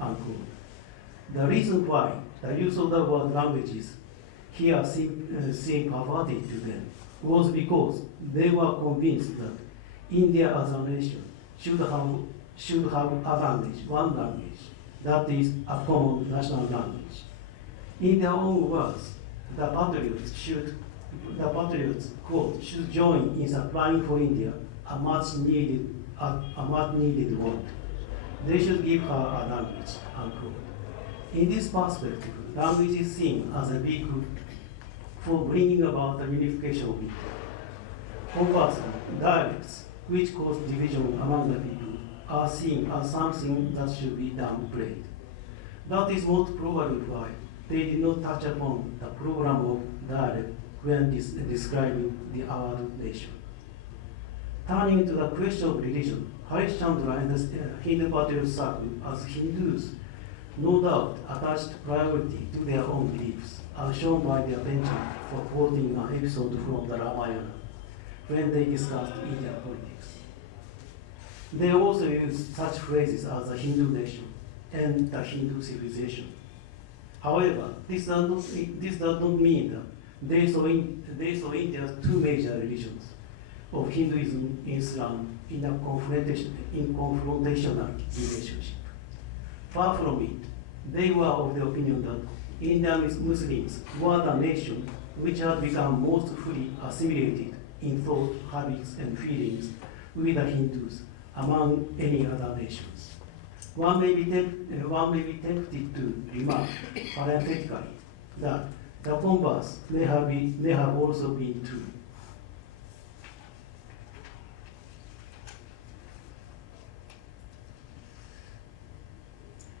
unquote. The reason why the use of the word languages here seemed perverted to them was because they were convinced that India as a nation should have a language, one language, that is a common national language. In their own words, the patriots, quote, should join in supplying for India a much needed world. They should give her a language, unquote. In this perspective, language is seen as a vehicle for bringing about the unification of India. Conversely, dialects, which cause division among the people, are seen as something that should be downplayed. That is most probably why they did not touch upon the program of dialect when describing the our nation. Turning to the question of religion, Harish Chandra and the Hindu Patriot Circle, as Hindus, no doubt attached priority to their own beliefs, as shown by their penchant for quoting an episode from the Ramayana when they discussed Indian politics. They also use such phrases as the Hindu nation and the Hindu civilization. However, this does not mean that they saw India's two major religions of Hinduism and Islam in a confrontational relationship. Far from it, they were of the opinion that Indian Muslims were the nation which had become most fully assimilated in thought, habits, and feelings with the Hindus among any other nations. One may be tempted to remark parenthetically that the converse may have also been true.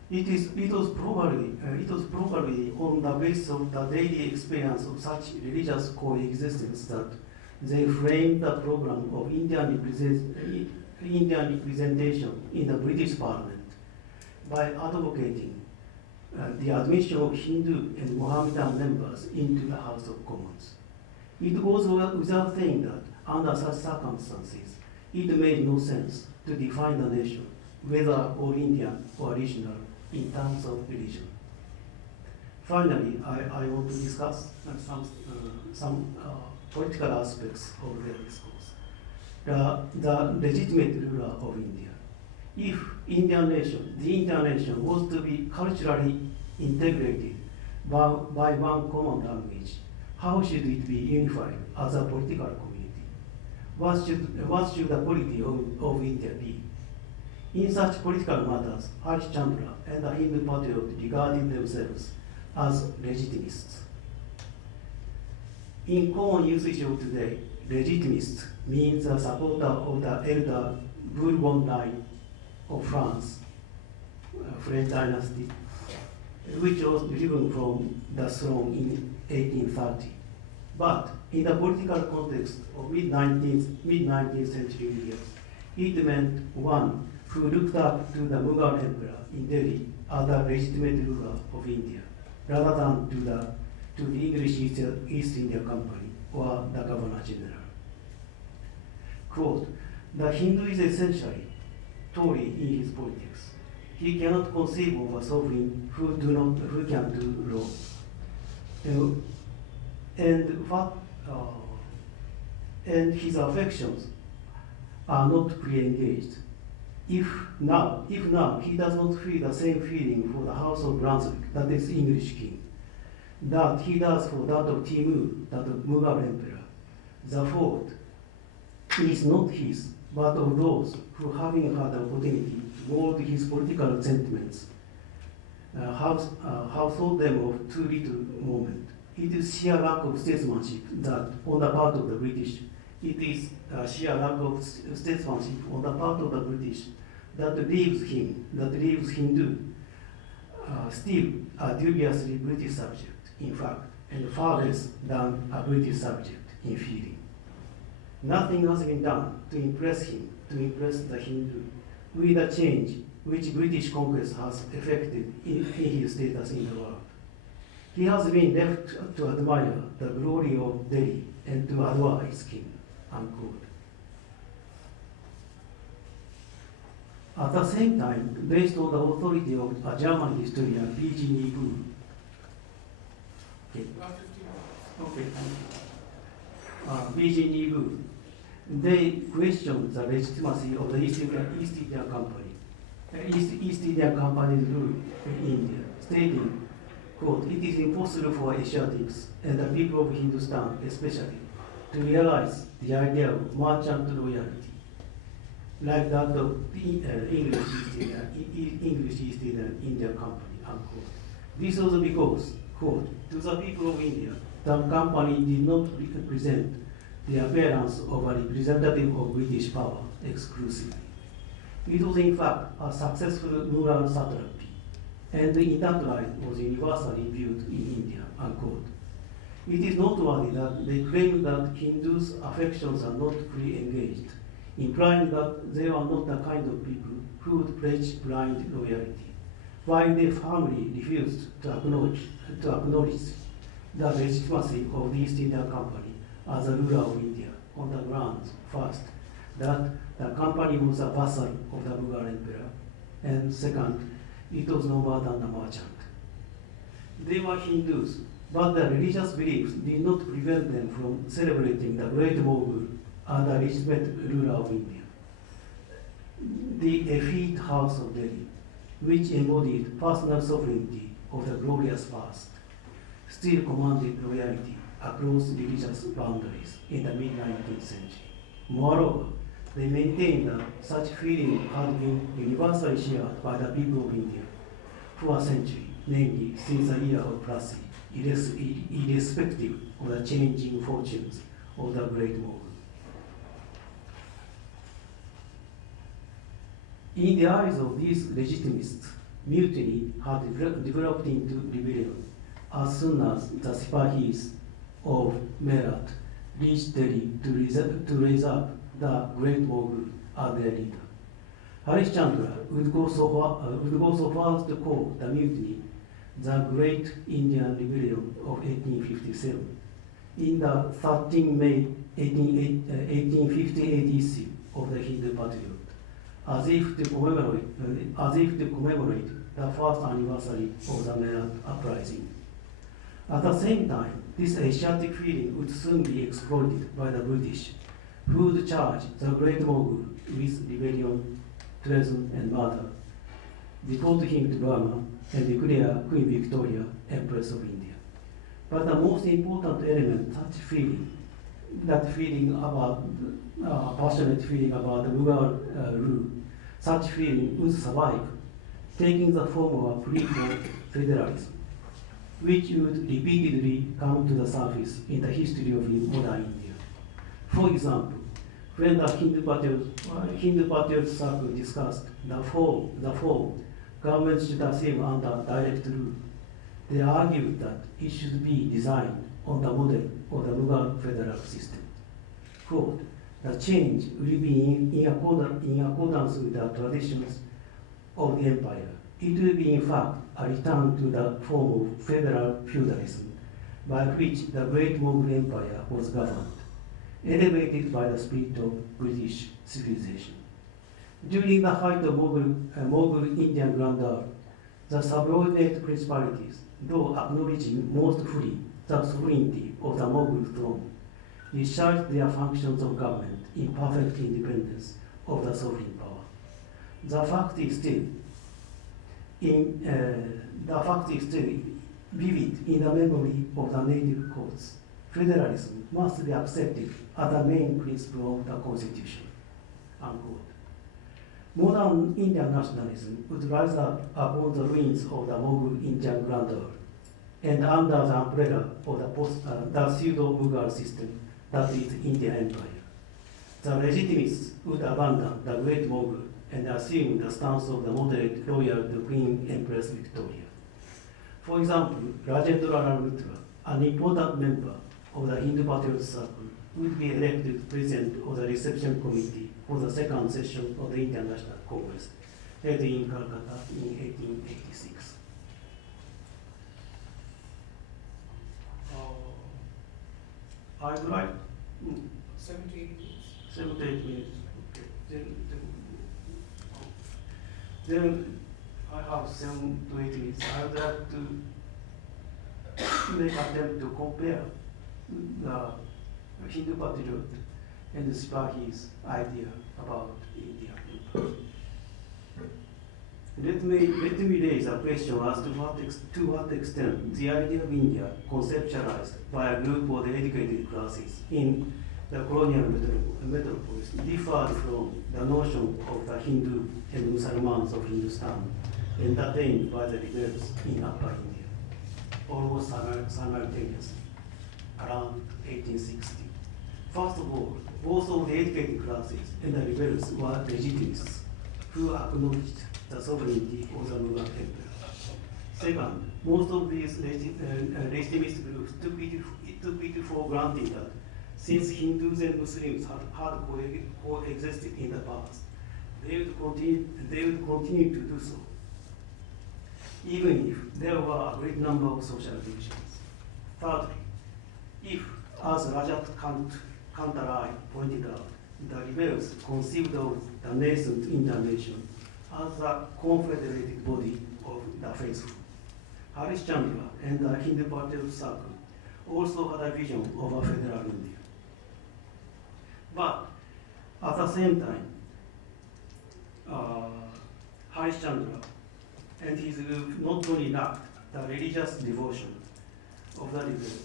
It was probably on the basis of the daily experience of such religious coexistence that they framed the program of Indian representation in the British Parliament by advocating the admission of Hindu and Mohammedan members into the House of Commons. It goes without saying that under such circumstances, it made no sense to define the nation, whether all Indian or regional, in terms of religion. Finally, I want to discuss some political aspects of their discourse. The legitimate ruler of India. If the Indian nation was to be culturally integrated by one common language, how should it be unified as a political community? What should the polity of India be? In such political matters, Harish Chandra and the Hindu Patriot regarded themselves as legitimists. In common usage of today, legitimist means a supporter of the elder Bourbon line of France, French dynasty, which was driven from the throne in 1830. But in the political context of mid-19th century years, it meant one who looked up to the Mughal emperor in Delhi as the legitimate ruler of India, rather than to the English East India Company or the Governor General. Quote, the Hindu is essentially Tory in his politics. He cannot conceive of a sovereign who can do wrong. And his affections are not pre-engaged. If now he does not feel the same feeling for the House of Brunswick, that is English king, that he does for that of Timur, that of Mughal emperor, the fault is not his, but of those who, having had the opportunity to mold his political sentiments, have thought them of too little moment. It is sheer lack of statesmanship that on the part of the British, it is sheer lack of statesmanship on the part of the British that leaves Hindu still a dubiously British subject, in fact, and far less than a British subject in feeling. Nothing has been done to impress him, to impress the Hindu, with the change which British conquest has effected in his status in the world. He has been left to admire the glory of Delhi and to adore its king, unquote. At the same time, based on the authority of a German historian, P.G. Niebuhr. Okay, thank you. P.G. Niebuhr, they questioned the legitimacy of the East India Company, East India Company's rule in India, stating, quote, "It is impossible for Asiatics and the people of Hindustan especially to realize the idea of merchant loyalty, like that of the English East India Company," unquote. This was because, quote, "to the people of India, the company did not represent the appearance of a representative of British power exclusively. It was in fact a successful rural satrapy, and in that light was universally viewed in India," unquote. It is noteworthy that they claim that Hindus' affections are not fully engaged, implying that they are not the kind of people who would pledge blind loyalty, while they firmly refused to acknowledge the legitimacy of the East India Company as a ruler of India on the grounds, first, that the company was a vassal of the Mughal emperor, and second, it was no more than a merchant. They were Hindus, but their religious beliefs did not prevent them from celebrating the great Mughal as the legitimate ruler of India. The effete House of Delhi, which embodied personal sovereignty of the glorious past, still commanded loyalty across religious boundaries in the mid-19th century. Moreover, they maintained that such feeling had been universally shared by the people of India for a century, namely since the era of Plassey, irrespective of the changing fortunes of the Great Mughal. In the eyes of these legitimists, mutiny had developed into rebellion as soon as the Sipahis of Meerut reached Delhi to raise up the Great Mughal as their leader. Harishchandra would go so far as to call the mutiny the Great Indian Rebellion of 1857 in the 13 May 1858 issue of the Hindu Patriot, as if to commemorate the first anniversary of the Meerut uprising. At the same time, this Asiatic feeling would soon be exploited by the British, who would charge the Great Mughal with rebellion, treason, and murder, deport him to Burma, and declare Queen Victoria Empress of India. But the most important element, that feeling about, passionate feeling about the Mughal rule, such feeling would survive, taking the form of a plea for federalism, which would repeatedly come to the surface in the history of modern India. For example, when the Hindu Patriot Circle discussed the form government should assume under direct rule, they argued that it should be designed on the model of the Mughal federal system. Quote, "The change will be in accordance with the traditions of the empire. It will be in fact a return to the form of federal feudalism by which the great Mughal empire was governed, elevated by the spirit of British civilization. During the height of Mughal Indian grandeur, the subordinate principalities, though acknowledging most fully the sovereignty of the Mughal throne, discharged their functions of government in perfect independence of the sovereign power. The fact is still vivid in the memory of the native courts. Federalism must be accepted as the main principle of the constitution." Unquote. Modern Indian nationalism would rise up upon the ruins of the Mughal Indian grandeur and under the umbrella of the pseudo-Mughal system that is Indian Empire. The legitimists would abandon the great Mughal and assume the stance of the moderate loyal to Queen Empress Victoria. For example, Rajendra Lal Mitra, an important member of the Hindu Patriot Circle, would be elected president of the reception committee for the second session of the Indian National Congress, held in Calcutta in 1886. I'd like 7 to 8 minutes. 7 to 8 minutes. Okay. Then I have 7 to 8 minutes. I would like to make attempt to compare the Hindu patriot and Sipahi's idea about India. Let me raise a question as to what extent the idea of India, conceptualized by a group of educated classes in the colonial metropolis, differed from the notion of the Hindu and Musalmans of Hindustan entertained by the rebels in Upper India, almost simultaneously, around 1860. First of all, both of the educated classes and the rebels were legitimists who acknowledged the sovereignty of the Mughal Emperor. Second, most of these legitimist groups took it for granted that since Hindus and Muslims had coexisted in the past, they would continue to do so, even if there were a great number of social divisions. Thirdly, if, as Rajat Kantarai pointed out, the rebels conceived of the nascent Indonesian as a confederated body of the faithful, Harishchandra and the Hindu Patriot Circle also had a vision of a federal India. But at the same time, Harishchandra and his group not only lacked the religious devotion of the rebels,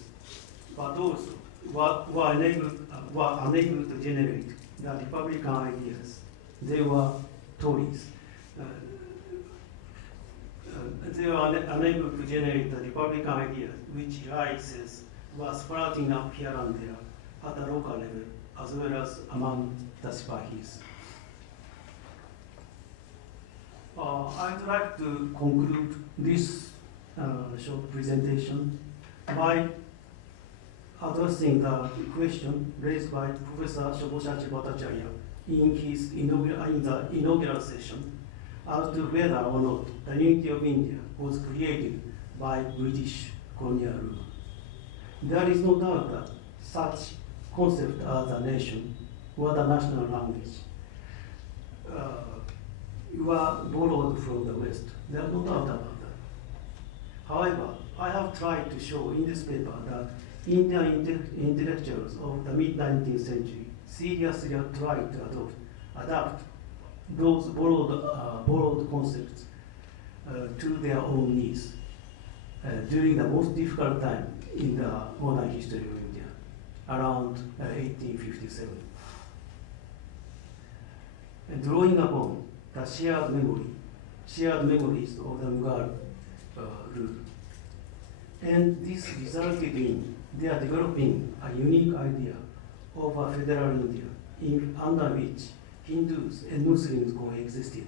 but also were unable to generate the Republican ideas. They were Tories. They were unable to generate the Republican ideas, which Rai says were sprouting up here and there at the local level, as well as among the Sipahis. I'd like to conclude this short presentation by addressing the question raised by Professor Shobhoshachi Bhattacharya in the inaugural session as to whether or not the unity of India was created by British colonial rule. There is no doubt that such concept as a nation or the national language were borrowed from the West. There is no doubt about that. However, I have tried to show in this paper that Indian intellectuals of the mid-19th century seriously tried to adapt those borrowed concepts to their own needs during the most difficult time in the modern history of India, around 1857. And drawing upon the shared memories of the Mughal rule. And this resulted in their developing a unique idea of a federal India under which Hindus and Muslims coexisted.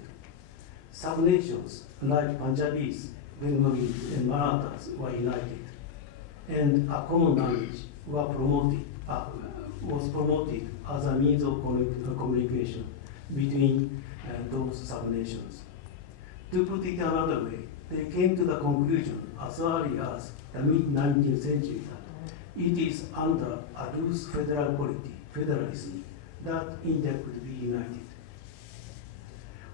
Sub-nations like Punjabis, Bengalis, and Marathas were united, and a common language was promoted as a means of communication between those sub-nations. To put it another way, they came to the conclusion as early as the mid-19th century that it is under a loose federal polity, federalism, that India could be united.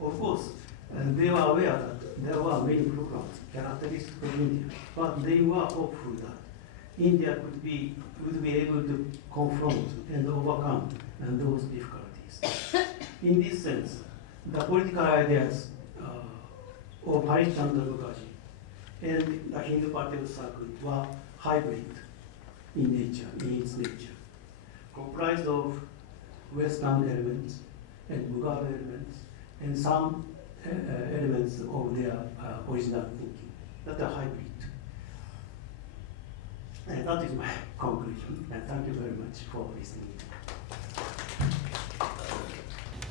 Of course, they were aware that there were many problems characteristic of India, but they were hopeful that India would be able to confront and overcome those difficulties. In this sense, the political ideas of Harishchandra Mukherjee and the Hindu Patriot Circle were hybrid in its nature, comprised of Western elements and Mughal elements, and some elements of their original thinking that are hybrid. And that is my conclusion. And thank you very much for listening.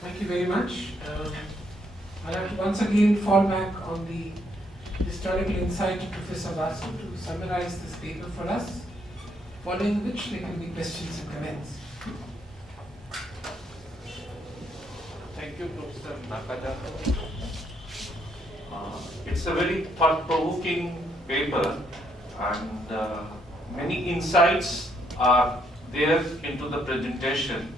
Thank you very much. I'll have to once again fall back on the historical insight of Professor Basu to summarize this paper for us, following which there can be questions and comments. Thank you, Professor Nakada. It's a very thought-provoking paper, and many insights are there into the presentation.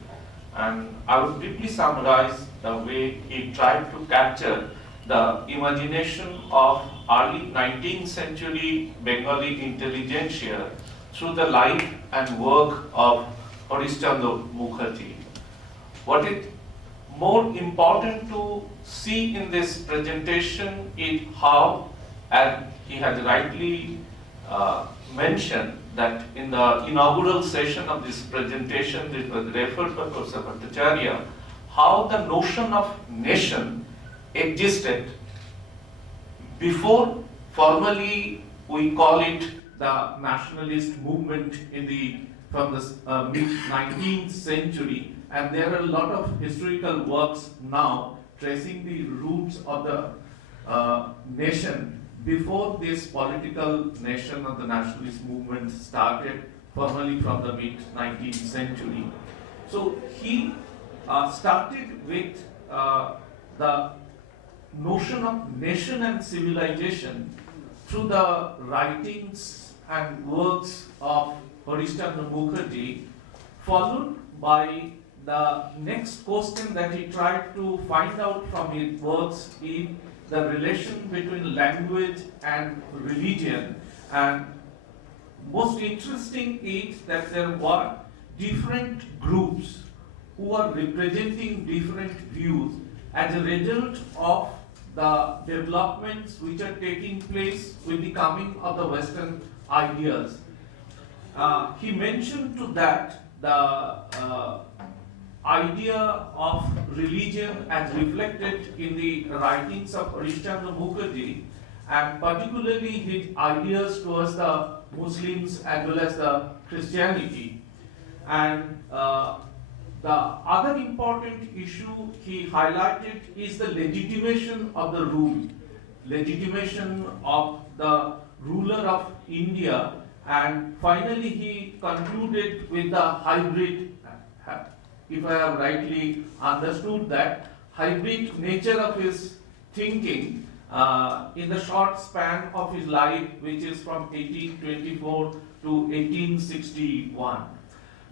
And I would briefly summarize the way he tried to capture the imagination of early 19th century Bengali intelligentsia through the life and work of Harishchandra Mukherjee. What is more important to see in this presentation is how, as he has rightly mentioned, that in the inaugural session of this presentation, it was referred by Professor Bhattacharya, how the notion of nation existed before formally we call it the nationalist movement from the mid-19th century, and there are a lot of historical works now tracing the roots of the nation before this political nation of the nationalist movement started formally from the mid-19th century. So he started with the notion of nation and civilization through the writings and works of Harishchandra Mukherjee, followed by the next question that he tried to find out from his works in the relation between language and religion. And most interesting is that there were different groups who are representing different views as a result of the developments which are taking place with the coming of the Western ideas. He mentioned to that the idea of religion as reflected in the writings of Harishchandra Mukherjee, and particularly his ideas towards the Muslims as well as the Christianity. And the other important issue he highlighted is the legitimation of the rule, legitimation of the ruler of India, and finally he concluded with the hybrid, if I have rightly understood that, hybrid nature of his thinking in the short span of his life, which is from 1824 to 1861.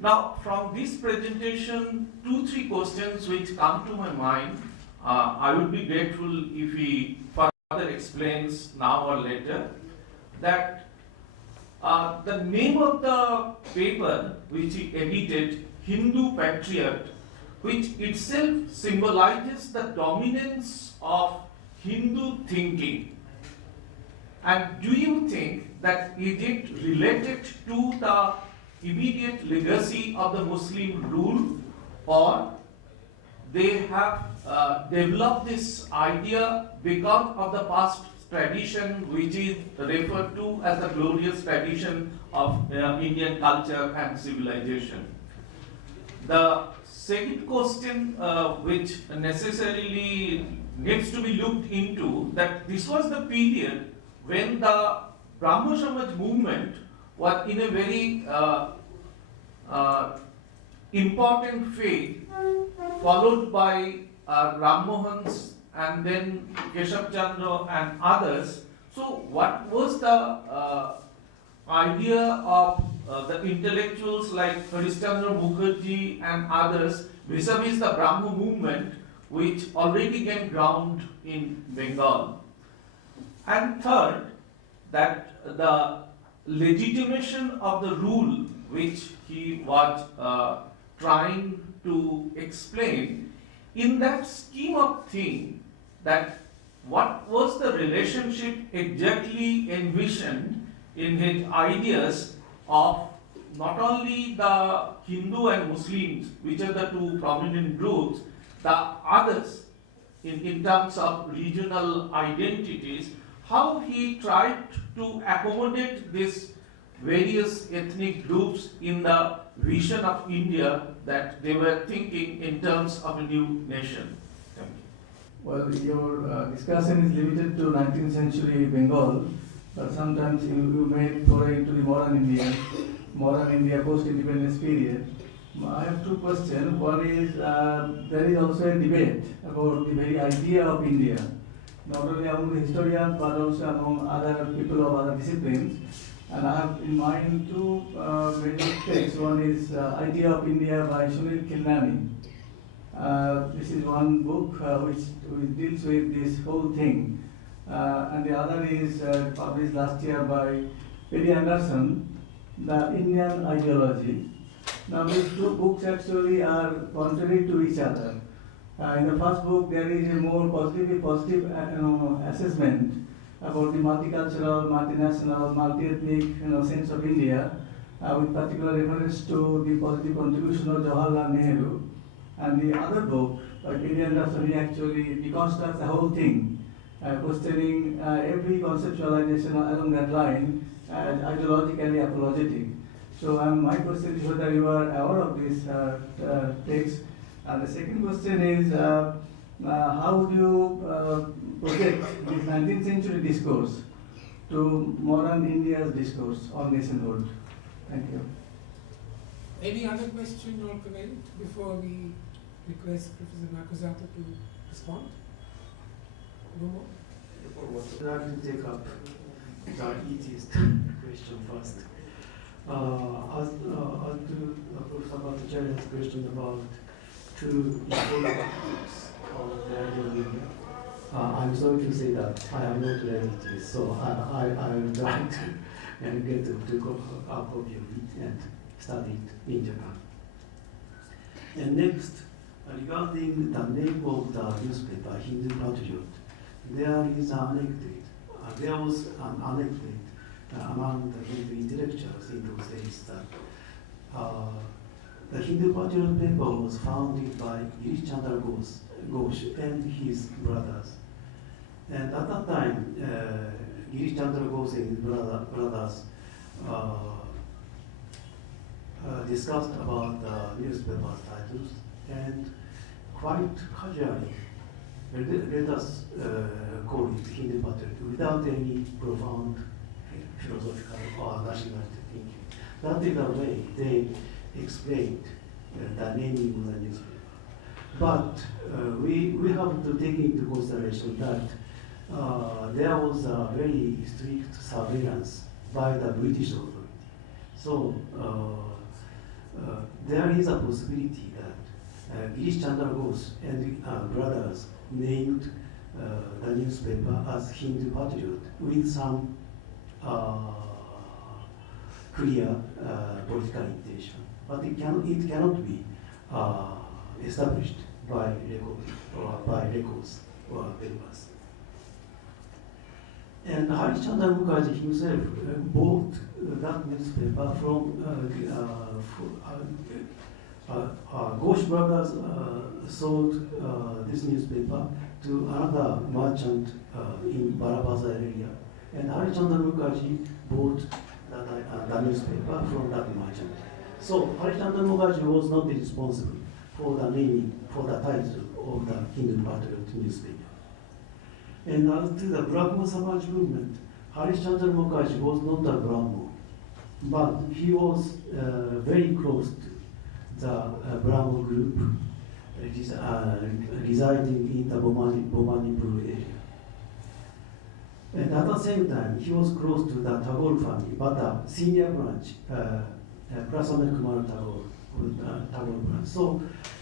Now, from this presentation, 2-3 questions which come to my mind. I would be grateful if he further explains now or later. That the name of the paper which he edited, Hindu Patriot, which itself symbolizes the dominance of Hindu thinking. And do you think that is it related to the immediate legacy of the Muslim rule, or they have developed this idea because of the past tradition which is referred to as the glorious tradition of Indian culture and civilization? The second question which necessarily needs to be looked into, that this was the period when the Brahmo Samaj movement was in a very important phase, followed by Ram Mohan's and then Keshav Chandra and others. So what was the idea of the intellectuals like Harishchandra Mukherjee and others vis-a-vis the Brahmo movement, which already gained ground in Bengal? And third, that the legitimation of the rule which he was trying to explain, in that scheme of thing, that what was the relationship exactly envisioned in his ideas of not only the Hindu and Muslims, which are the two prominent groups, the others in terms of regional identities, how he tried to accommodate these various ethnic groups in the vision of India that they were thinking in terms of a new nation. Thank you. Well, your discussion is limited to 19th century Bengal, but sometimes you may foray into the modern India post-independence period. I have two questions. One is, there is also a debate about the very idea of India, not only among the historians but also among other people of other disciplines. And I have in mind two major texts. One is Idea of India by Sunil Khilnani, This is one book which deals with this whole thing. And the other is published last year by Perry Anderson, The Indian Ideology. Now these two books actually are contrary to each other. In the first book, there is a more positive assessment about the multicultural, multinational, multi-ethnic sense of India, with particular reference to the positive contribution of Jawaharlal Nehru. And the other book, by Perry Anderson, he actually deconstructs the whole thing, questioning every conceptualization along that line as ideologically apologetic. So my question is whether you are aware of this text. And the second question is, how do you project this 19th century discourse to modern India's discourse on nationhood? Thank you. Any other question or comment before we request Professor Nakazato to respond? No more? I'd like to take up the easiest question first. As to Professor Bhattacharya's question about two important groups of the ideology, I'm sorry to say that I have not read it, so I would like to get a copy of it and study it in Japan. And next, regarding the name of the newspaper, Hindu Patriot, there is an anecdote. There was an anecdote among the Hindu intellectuals in those days that the Hindu Patriot paper was founded by Girish Chandra Ghosh and his brothers. And at that time, Girish Chandra Ghosh and his brothers discussed about the newspaper titles, and quite casually, let us call it Hindu Patriot without any profound philosophical or nationalistic thinking. That is the way they explained the naming of the newspaper. But we have to take into consideration that there was a very strict surveillance by the British authority. So there is a possibility that Girish Chandra Ghosh and brothers named the newspaper as Hindu Patriot with some clear political intention. But it cannot be established by records or papers. And Harishchandra Mukherjee himself bought that newspaper from Ghosh brothers sold this newspaper to another merchant in Barabaza area. And Harishchandra Mukherjee bought the newspaper from that merchant. So Harishchandra Mukherjee was not responsible for the naming, for the title of the Hindu Patriot newspaper. And as to the Brahmo Samaj movement, Harishchandra Mukherjee was not a Brahmo, but he was very close to the Brahmo group residing in the Bhobanipur area. And at the same time, he was close to the Tagore family, but the senior branch, Prasanna Kumar Tagore branch. So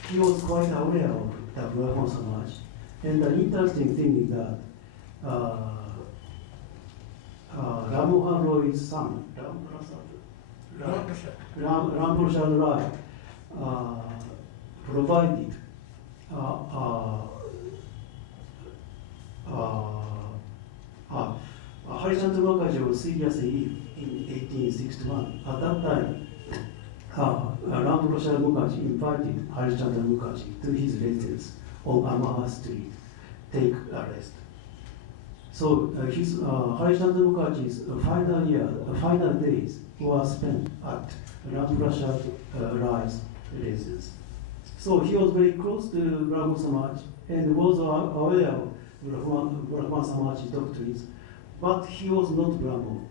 he was quite aware of the Brahmo Samaj. And the interesting thing is that Ram Mohan Roy's son, Ram Prasad Rai, provided Harishchandra Mukherjee was seriously ill in 1861. At that time, Ram Prasad Mukherjee invited Harishchandra Mukherjee to his residence on Amara Street, take a rest. So Harishchandra Mukherjee's final days were spent at Ram Prasad Rai's residence. So he was very close to Brahmo Samaj and was aware of Brahmo Samaj doctrines, but he was not Brahmo.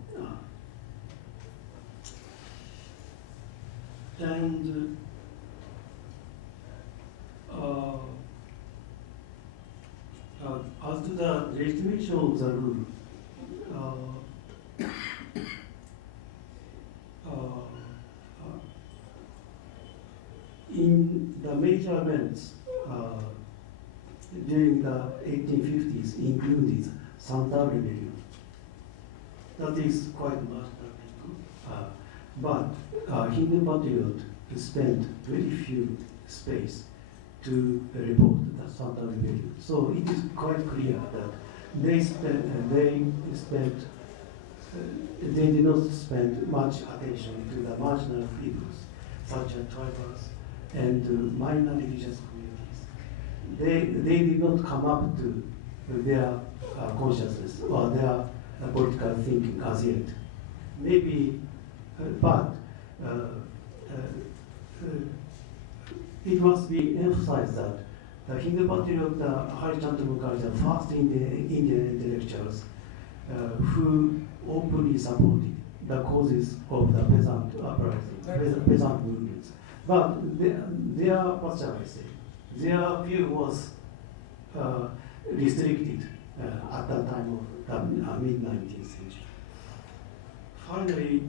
And as to the legitimation of the rule, in the major events during the 1850s included Santa Rebellion. That is quite marginal people. But Hindu patriot spent very few space to report the Santa Rebellion. So it is quite clear that they did not spend much attention to the marginal peoples, such as tribals and minor religious communities. They did not come up to their consciousness or their political thinking as yet. Maybe, but it must be emphasized that the Hindu patriot Harichandra Mukherjee, the first Indian intellectuals who openly supported the causes of the peasant uprising, peasant movements. But what shall I say? Their view was restricted at the time of the mid-19th century. Finally,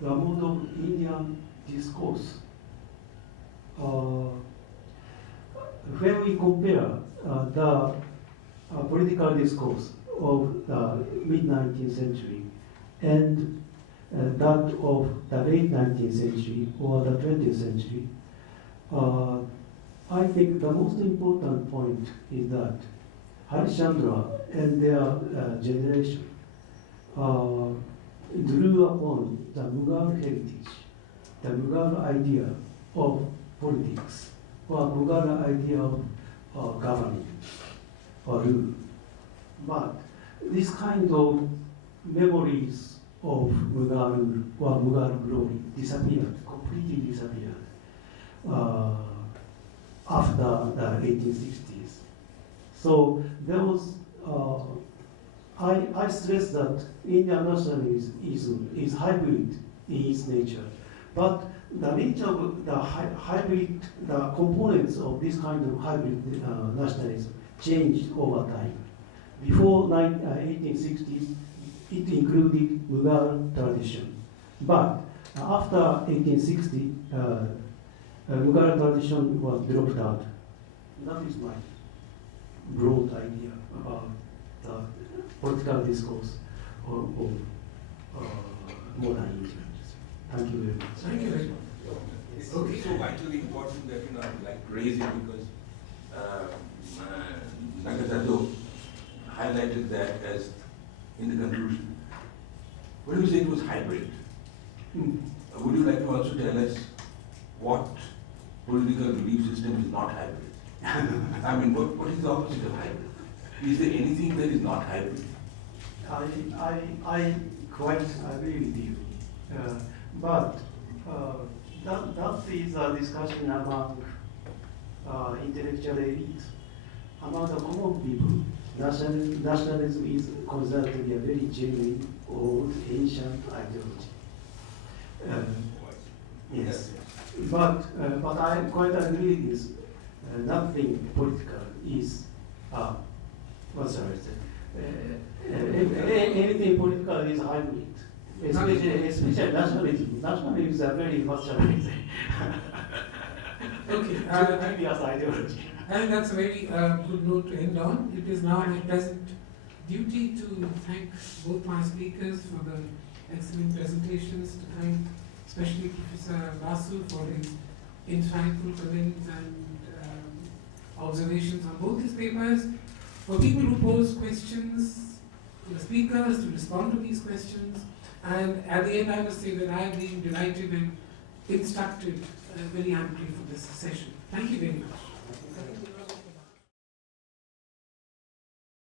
the mode of Indian discourse. When we compare the political discourse of the mid-19th century and that of the late 19th century or the 20th century, I think the most important point is that Harishchandra and their generation drew upon the Mughal heritage, the Mughal idea of politics, or Mughal idea of governing or rule. But this kind of memories of Mughal rule or Mughal glory disappeared, completely disappeared after the 1860s. So there was, I stress that Indian nationalism is hybrid in its nature, but the nature of the hybrid, the components of this kind of hybrid nationalism changed over time. Before 1860s, it included Mughal tradition, but after 1860, Mughal tradition was dropped out. That is my broad idea about the political discourse of modern India. Thank you very much. Thank you very much. It's so vitally important that I'd like to raise it because Nagasato highlighted that as in the conclusion. What do you say it was hybrid? Would you like to also tell us what political belief system is not hybrid? I mean, what is the opposite of hybrid? Is there anything that is not hybrid? I quite agree with you. But that is a discussion among intellectual elites. Among the common people, nationalism is considered to be a very genuine, old, ancient ideology. Yes. But I quite agree with this. Nothing political is, what shall I say? Anything political is hybrid. Especially nationalism. Nationalism is a very, what shall I say? Okay. Previous ideology. I think that's a very good note to end on. It is now my pleasant duty to thank both my speakers for the excellent presentations, to thank especially Professor Basu for his insightful comments and observations on both his papers, for people who pose questions to the speakers to respond to these questions, and at the end I must say that I have been delighted and instructed very amply for this session. Thank you very much.